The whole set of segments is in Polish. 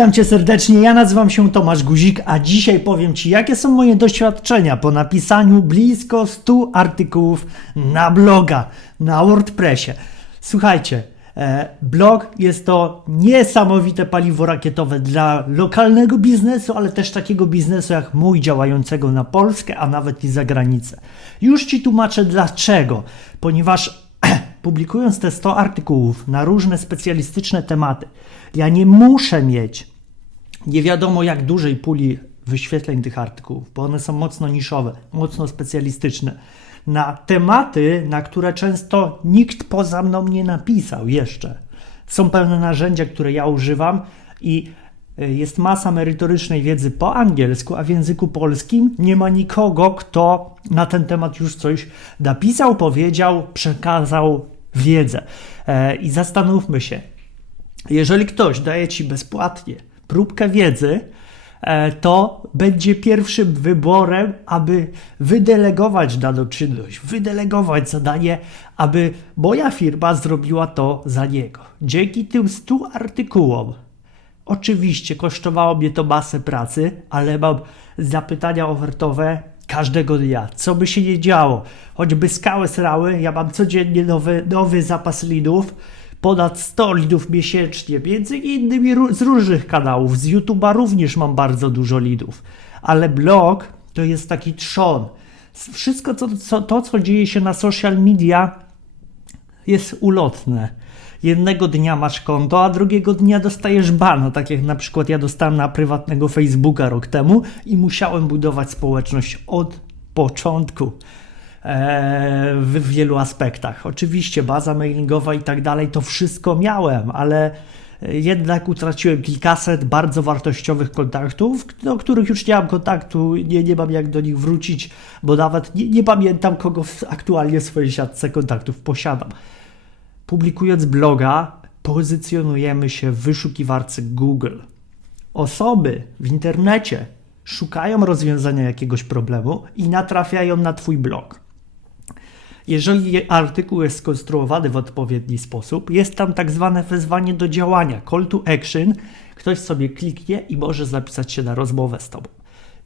Witam Cię serdecznie, ja nazywam się Tomasz Guzik, a dzisiaj powiem Ci, jakie są moje doświadczenia po napisaniu blisko 100 artykułów na bloga, na WordPressie. Słuchajcie, e, blog jest to niesamowite paliwo rakietowe dla lokalnego biznesu, ale też takiego biznesu jak mój, działającego na Polskę, a nawet i za granicę. Już Ci tłumaczę dlaczego, ponieważ publikując te 100 artykułów na różne specjalistyczne tematy, ja nie muszę mieć nie wiadomo jak dużej puli wyświetleń tych artykułów, bo one są mocno niszowe, mocno specjalistyczne, na tematy, na które często nikt poza mną nie napisał jeszcze. Są pewne narzędzia, które ja używam i y, jest masa merytorycznej wiedzy po angielsku, a w języku polskim nie ma nikogo, kto na ten temat już coś napisał, powiedział, przekazał wiedzę. E, I zastanówmy się, jeżeli ktoś daje ci bezpłatnie próbkę wiedzy, e, to będzie pierwszym wyborem, aby wydelegować daną czynność, wydelegować zadanie, aby moja firma zrobiła to za niego. Dzięki tym 100 artykułom Oczywiście kosztowało mnie to masę pracy, ale mam zapytania ofertowe każdego dnia. Co by się nie działo, choćby skały srały, ja mam codziennie nowy, nowy zapas lidów, ponad 100 lidów miesięcznie, między innymi z różnych kanałów. Z YouTube'a również mam bardzo dużo lidów, ale blog to jest taki trzon. Wszystko to, co, to, co dzieje się na social media, jest ulotne. Jednego dnia masz konto, a drugiego dnia dostajesz bana, tak jak na przykład ja dostałem na prywatnego Facebooka rok temu i musiałem budować społeczność od początku w wielu aspektach. Oczywiście baza mailingowa i tak dalej, to wszystko miałem, ale jednak utraciłem kilkaset bardzo wartościowych kontaktów, do których już nie mam kontaktu, nie, nie mam jak do nich wrócić, bo nawet nie, nie pamiętam, kogo aktualnie w swojej siatce kontaktów posiadam. Publikując bloga, pozycjonujemy się w wyszukiwarce Google. Osoby w internecie szukają rozwiązania jakiegoś problemu i natrafiają na Twój blog. Jeżeli artykuł jest skonstruowany w odpowiedni sposób, jest tam tak zwane wezwanie do działania, call to action. Ktoś sobie kliknie i może zapisać się na rozmowę z Tobą.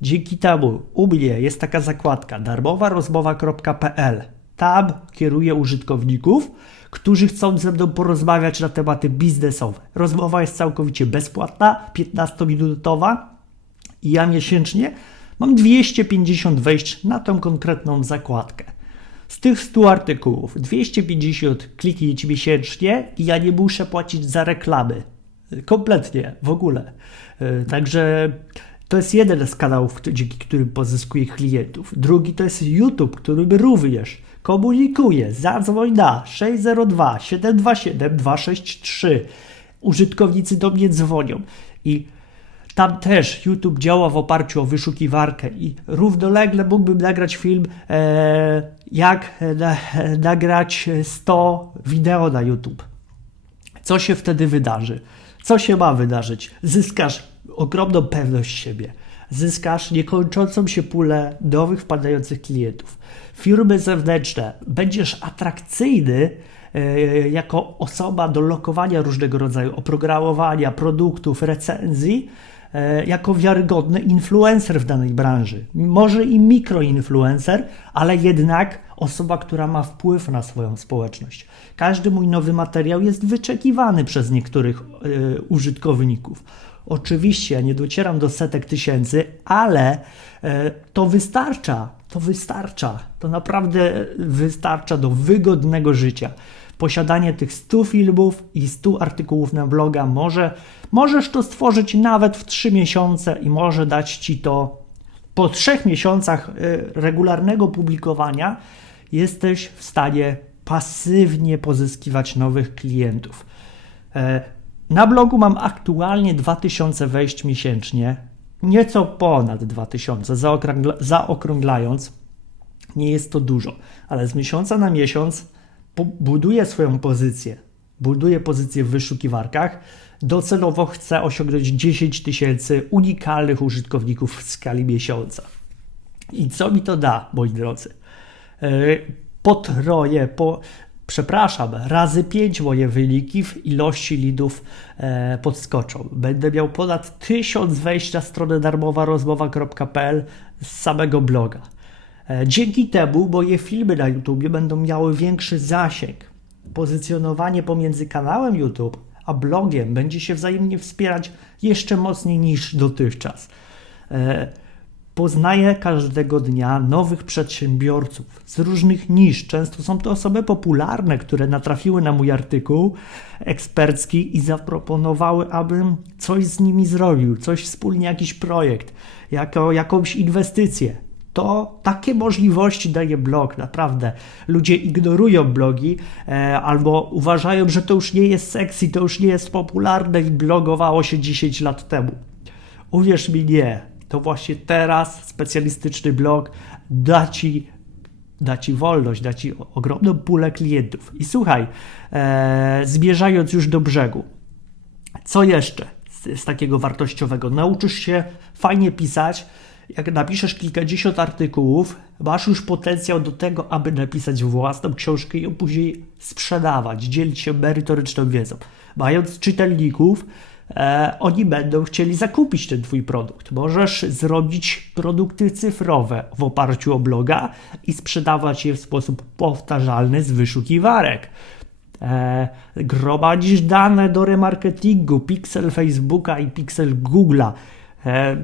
Dzięki temu u mnie jest taka zakładka darmowarozmowa.pl. Tam kieruję użytkowników, którzy chcą ze mną porozmawiać na tematy biznesowe. Rozmowa jest całkowicie bezpłatna, 15-minutowa i ja miesięcznie mam 250 wejść na tą konkretną zakładkę. Z tych 100 artykułów 250 kliknięć miesięcznie i ja nie muszę płacić za reklamy. Kompletnie, w ogóle. E, Także to jest jeden z kanałów, dzięki którym pozyskuję klientów. Drugi to jest YouTube, którym również komunikuję. Zadzwoń na 602 727 263. Użytkownicy do mnie dzwonią i tam też YouTube działa w oparciu o wyszukiwarkę i równolegle mógłbym nagrać film, e, jak e, na, e, nagrać 100 wideo na YouTube. Co się wtedy wydarzy? Co się ma wydarzyć? Zyskasz ogromną pewność siebie. Zyskasz niekończącą się pulę nowych wpadających klientów. Firmy zewnętrzne. Będziesz atrakcyjny e, jako osoba do lokowania różnego rodzaju oprogramowania, produktów, recenzji, jako wiarygodny influencer w danej branży. Może i mikroinfluencer, ale jednak osoba, która ma wpływ na swoją społeczność. Każdy mój nowy materiał jest wyczekiwany przez niektórych e, użytkowników. Oczywiście nie docieram do setek tysięcy, ale e, to wystarcza. To wystarcza. To naprawdę wystarcza do wygodnego życia. Posiadanie tych 100 filmów i 100 artykułów na bloga może, możesz to stworzyć nawet w 3 miesiące i może dać ci to po 3 miesiącach e, regularnego publikowania jesteś w stanie pasywnie pozyskiwać nowych klientów. E, Na blogu mam aktualnie 2000 wejść miesięcznie, nieco ponad 2000, zaokrągla- zaokrąglając. Nie jest to dużo, ale z miesiąca na miesiąc buduję swoją pozycję. Buduję pozycję w wyszukiwarkach. Docelowo chcę osiągnąć 10 tysięcy unikalnych użytkowników w skali miesiąca. I co mi to da, moi drodzy? E, Potroję, po, przepraszam, razy 5 moje wyniki w ilości lidów e, podskoczą. Będę miał ponad 1000 wejść na stronę darmowa rozmowa.pl z samego bloga. E, dzięki temu moje filmy na YouTube będą miały większy zasięg. Pozycjonowanie pomiędzy kanałem YouTube a blogiem będzie się wzajemnie wspierać jeszcze mocniej niż dotychczas. E, Poznaję każdego dnia nowych przedsiębiorców z różnych nisz. Często są to osoby popularne, które natrafiły na mój artykuł ekspercki i zaproponowały, abym coś z nimi zrobił, coś wspólnie, jakiś projekt, jako, jakąś inwestycję. To takie możliwości daje blog, naprawdę. Ludzie ignorują blogi e, albo uważają, że to już nie jest sexy, to już nie jest popularne i blogowało się 10 lat temu. Uwierz mi, nie. To właśnie teraz specjalistyczny blog da ci, da ci wolność, da ci ogromną pulę klientów. I słuchaj, e, zmierzając już do brzegu, co jeszcze z, z takiego wartościowego? Nauczysz się fajnie pisać. Jak napiszesz kilkadziesiąt artykułów, masz już potencjał do tego, aby napisać własną książkę i ją później sprzedawać, dzielić się merytoryczną wiedzą. Mając czytelników, e, oni będą chcieli zakupić ten Twój produkt. Możesz zrobić produkty cyfrowe w oparciu o bloga i sprzedawać je w sposób powtarzalny z wyszukiwarek. E, gromadzisz dane do remarketingu, pixel Facebooka i pixel Google'a. E,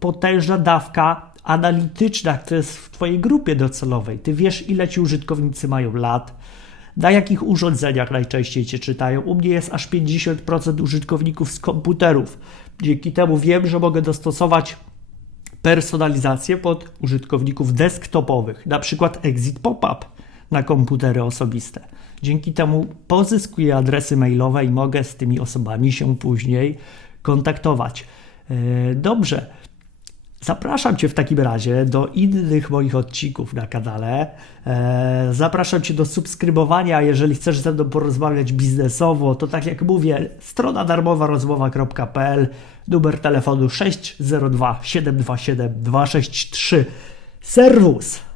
potężna dawka analityczna, która jest w Twojej grupie docelowej. Ty wiesz, ile Ci użytkownicy mają lat, na jakich urządzeniach najczęściej Cię czytają. U mnie jest aż 50% użytkowników z komputerów. Dzięki temu wiem, że mogę dostosować personalizację pod użytkowników desktopowych, na przykład Exit Pop-up na komputery osobiste. Dzięki temu pozyskuję adresy mailowe i mogę z tymi osobami się później kontaktować. E, Dobrze. Zapraszam Cię w takim razie do innych moich odcinków na kanale. E, Zapraszam Cię do subskrybowania, jeżeli chcesz ze mną porozmawiać biznesowo, to tak jak mówię, strona darmowa rozmowa.pl, numer telefonu 602 727 263. Serwus!